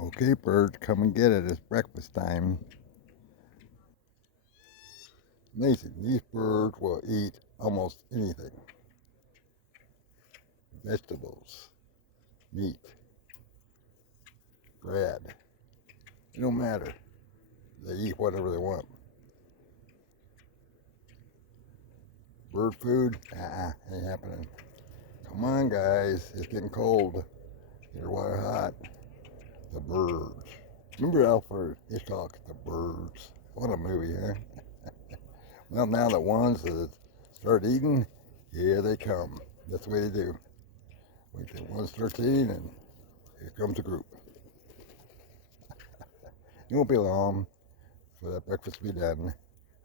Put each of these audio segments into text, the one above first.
Okay, birds, come and get it. It's breakfast time. Amazing. These birds will eat almost anything. Vegetables, meat, bread. It don't matter. They eat whatever they want. Bird food? Ain't happening. Come on, guys. It's getting cold. Get your water hot. The birds. Remember Alfred Hitchcock, The Birds? What a movie, huh? Well, now the ones that start eating, here they come. That's the way they do. Wait till one's 13 and here comes the group. It won't be long for that breakfast to be done.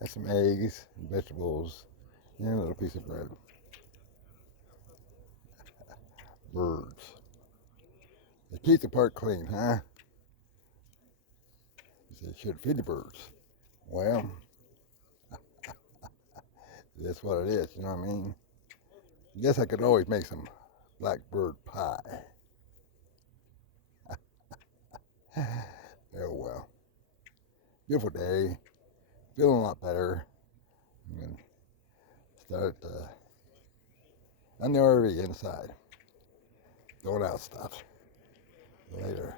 Have some eggs and vegetables and a little piece of bread. Birds. They keep the park clean, huh? They should feed the birds. Well, that's what it is, you know what I mean? I guess I could always make some blackbird pie. Oh well. Beautiful day. Feeling a lot better. I'm going to start on the RV inside. Throwing out stuff. Later.